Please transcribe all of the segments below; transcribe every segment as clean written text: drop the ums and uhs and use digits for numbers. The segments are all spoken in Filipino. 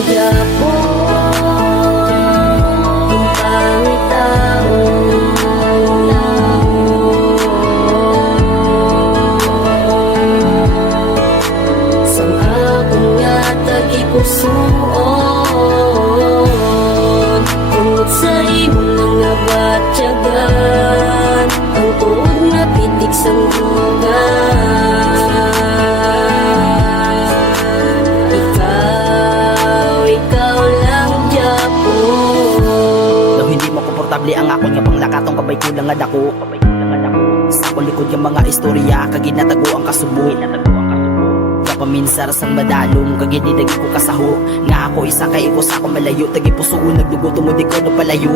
lang gyapon ang pangitaon. Sang akong nga tagipusoon, tungod sa imo nga batyagan, ang tuod nga pitik sang dugan. Ikaw lang gyapon. Daw hindi mo komportable ang ako nga panglakatong kabay ko lang nga dako. Sa akong likod yung mga istorya kaginatago ang kasubo. Kapaminsar sang madalong kaginidagi ko kasaho. Nga ako isa kay ko sa akong malayo, tagi pusoon nagdugo tumudi ko no palayo.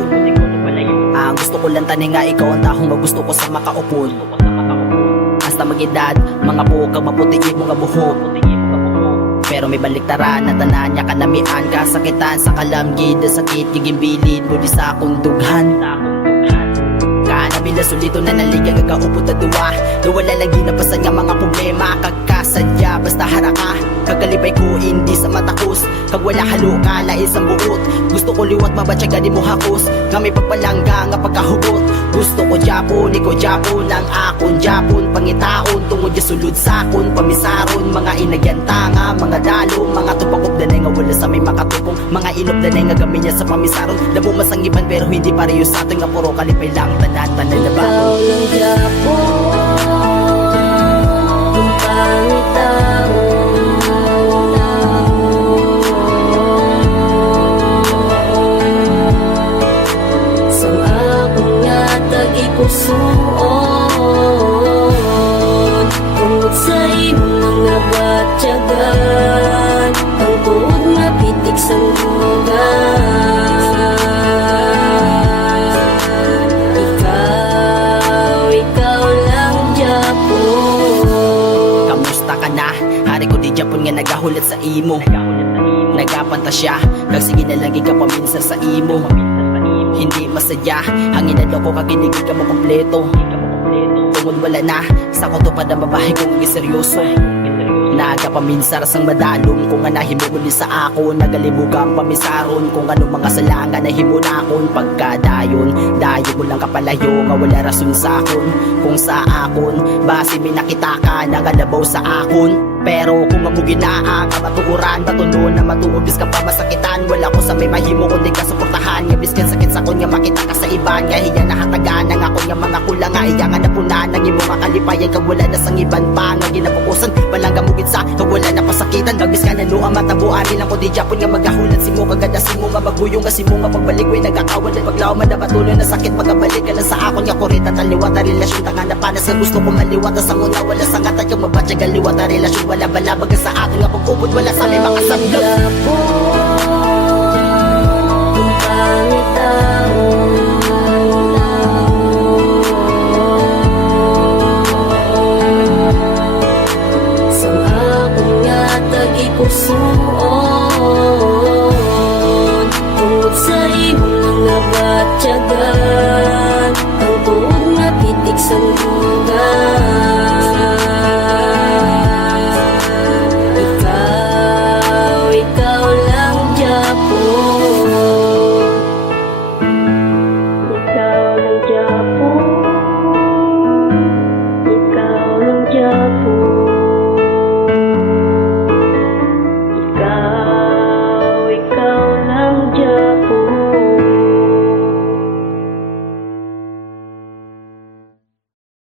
Ang gusto ko lang tani nga ikaw ang tahong nga gusto ko sa makaupod. Hasta magedad mga buhok kag maputi mo nga buhok. Pero may baliktaran na tanan niya kanamian, kasakitan sa kalamgid, sakit gigimbilid mo di sa akong dughan. Kanabila sulito na naligang kagaupot na duwa, nawala lagi napasan nga mga problema, kagkasadya basta haraka. Kagalipay ko hindi sa matakos, kag wala halo kala isang buot. Gusto ko liwat mabatyaga di mo hakos, nga may pagpalangga nga pagkahugot. Gusto ko Japon, ikaw Japon, ang akon Japon, pangitaon tungod ya sulod sakon, pamisaron mga inagyantanga, mga dalo, mga tupakop danay nga wala sa may makatupong, mga inop danay nga gamin niya sa pamisaron. Labo masangiban pero hindi pareho sa atin nga puro kalipay lang tanan-tanan na ba. Ikaw lang gyapon ang pangitaon. Sang akong nga tagipusoon, tungod sa imo nga batyagan, ang tuod nga pitik sang dugan. Ikaw lang gyapon. Kamusta ka na? Hari ko di Japon nga nagahulat sa imo. Nagapantasya, kag sige na lagi ka paminsan sa imo. Hindi masadya, ang inaloko kag hindi ka mo kompleto. Tungod wala na, sa kutupad ang babae kong seryoso. Nagapaminsar sang madalong kung nga nahimugod ni sa ako. Nagalibugang pamisaron kung anong mga salanga na himunakon. Pagkadayon, dayo mo lang kapalayo, nga wala rason sa akon. Kung sa akon, base may nakita ka nangalabaw sa akon. Pero kung mabuginaa ka matuuran, batunon na matuubis ka pa masakitan. Wala ko sa may mahimo kundi ka suportahan. Nga biskan sakit sa kon nga makita ka sa iban. Nga hiya na hatagan ang ako nga mga kulang nga iya nga napunan. Nang imo makalipayan kag wala na sang iban pa. Nga ginapukusan, walang gamugit sa kag wala na pasakitan. Magbis ka na no ang matabuan nilang ko di Japon nga magahulat si mo. Kagada si mo nga maguyong nga si mo nga pagbalik ko'y nagkakawan. At paglaw man na patuloy na sakit magabalik ka na sa akon nga kurita. Taliwat na relasyon tangan na panas nga gusto ko maliwat. Sa nguna wala sa ngata yung mabatya galiwat na relasyon. Wala balabag sa akin nga pag-upod, wala sa may makasamlog. Ang pangitaon. Sang akong nga tagipusoon,